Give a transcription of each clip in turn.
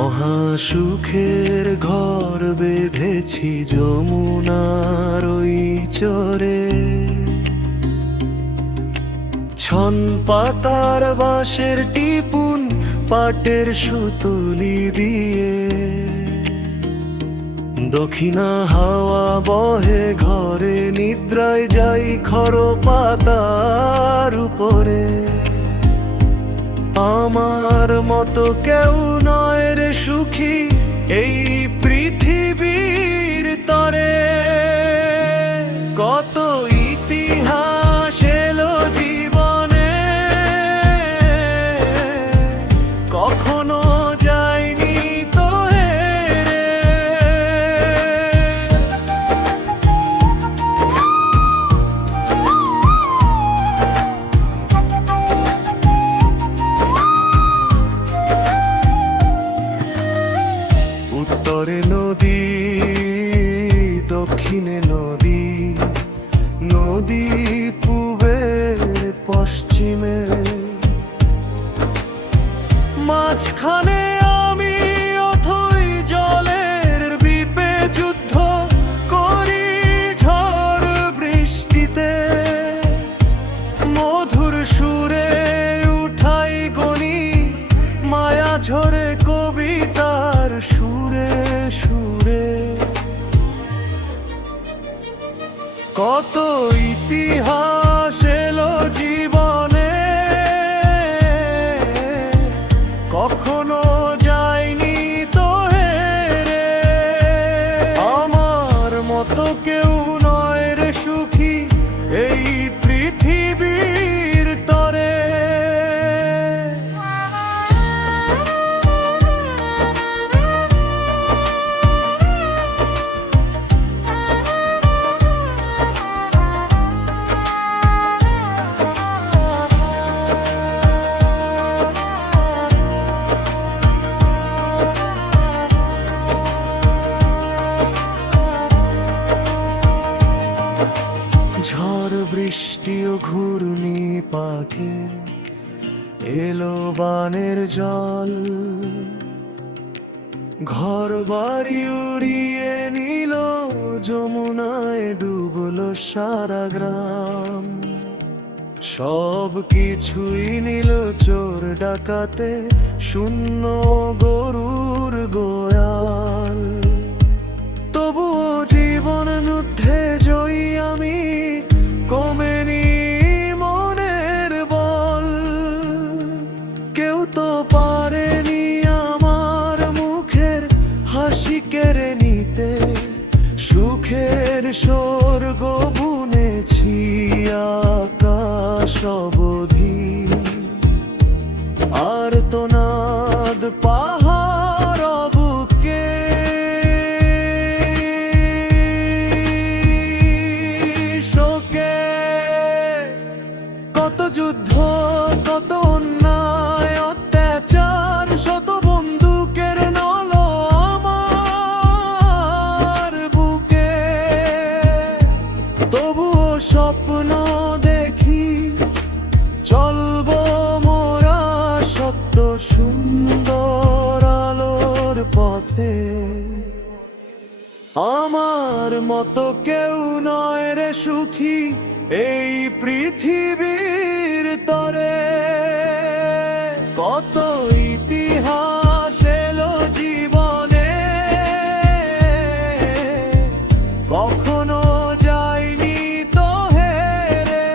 মহাসুখের ঘর বেঁধেছি যমুনার ওই চরে, ছন পাতার বাঁশের টিপুন পাটের সুতুলি দিয়ে। দক্ষিণা হাওয়া বহে ঘরে, নিদ্রায় যাই খর পাতার উপরে। আমার মতো কেউ নয় রে সুখী এই পৃথিবীর তরে। কত ইতিহাস এলো জীবনে, কখনো যায়নি তো হেরে। উত্তরে নদী, দক্ষিণে নদী, নদী পূবে পশ্চিমে, মাঝখানে আমি অথই জলের বিপে যুদ্ধ করি ঝড় বৃষ্টিতে। মধুর সুরে উঠাই গনি মায়া ঝরে কবিতার সুরে সুরে। কত ইতিহাস এলো জীবনে, কখনো যায়নি তো হেরে। আমার মতো কেউ নয় রে সুখী এই পৃথিবীর তরে। ঝড় বৃষ্টি ও ঘূর্ণি পাখে এলো বানের জল, ঘর বাড়ি উড়িয়ে নিল, যমুনায় ডুবলো সারা গ্রাম। সব কিছুই নিল চোর ডাকাতে, শূন্য গরুর গোয়াল। তবুও জীবন যুদ্ধে জয়ী আমি, কমেনি মনের বল। কেউ তো পারেনি আমার মুখের হাসি কেড়ে নিতে, সুখের স্বর্গ বুনেছি আকাশ অবধি। আর তো নাদ পাহাড় বুকে, কত যুদ্ধ কত অন্যায় অত্যাচার, শত বন্দুকের নল আমার বুকে। তবুও স্বপ্ন দেখি চলবো মোরা সত্য সুন্দর আলোর পথে। আমার মতো কেউ নয় রে সুখী এই পৃথিবীর তরে। কত ইতিহাস এলো জীবনে, কখনো যায়নি তো হেরে।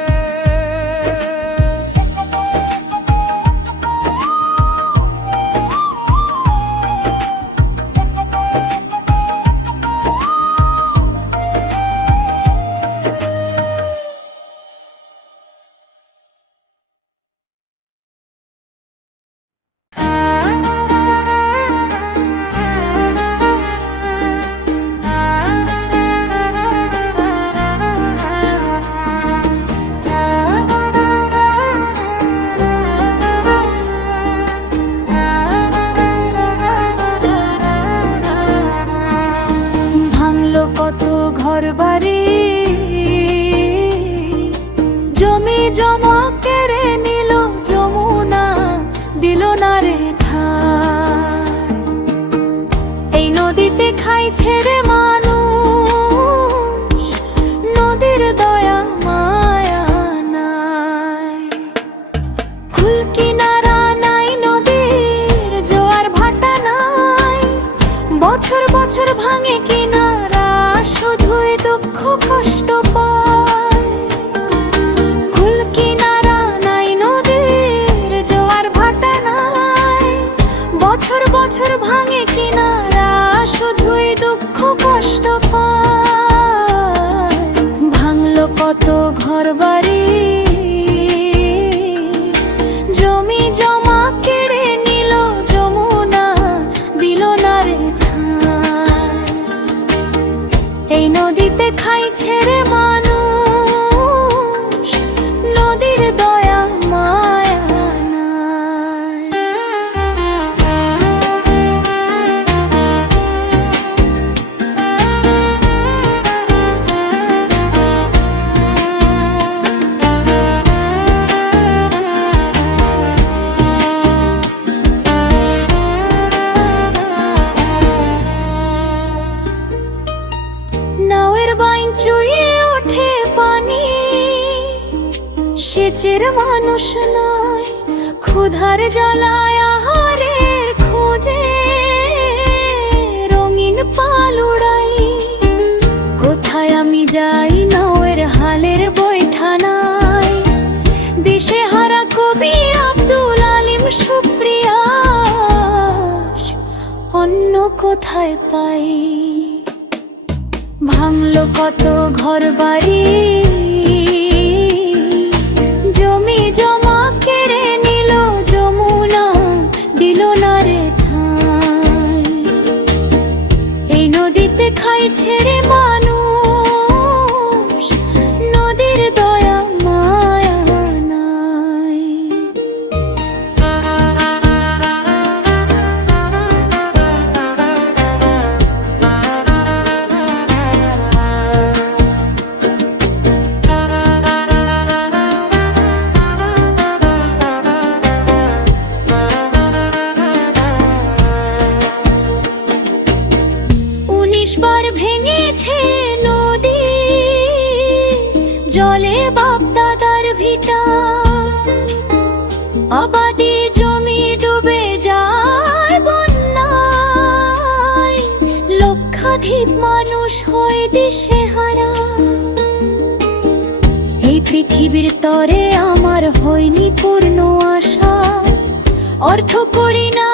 বছর ভাঙে কিনারা, শুধুই দুঃখ কষ্ট পায়। ভাঙলো কত ঘর বাড়ি, জমি জমা কেড়ে নিল যমুনা, দিল না রে ঠাঁই। এই নদীতে খাই ছেড়ে মানুষ, নদীর দয়া মায়া নাই। নাওয়ের বাইন চুইয়ে ওঠে পানি, সেচের মানুষ নয়, ক্ষুধার জ্বালায় আহারের খোঁজে রঙিন পাল উড়াই। কোথায় আমি যাই নাওয়ের হালের বৈঠা নাই, দেশে হারা কবি আব্দুল আলিম সুপ্রিয়া অন্য কোথায় পাই। ভাঙলো কত ঘর বাড়ি, জমি জমা কেড়ে নিল যমুনা, দিল না রে ঠাঁই। এই নদীতে খাই ছেড়ে মানুষ, নদীর দয়া মায়া নাই। বার ভেঙেছে নদী, জলে বাপ দাদার ভিটা, আবাদি জমি ডুবে যায় বন্যায়, লক্ষাধিক মানুষ হয় দিশেহারা। এই পৃথিবীর তরে আমার হয়নি পূর্ণ আশা, অর্থ করি না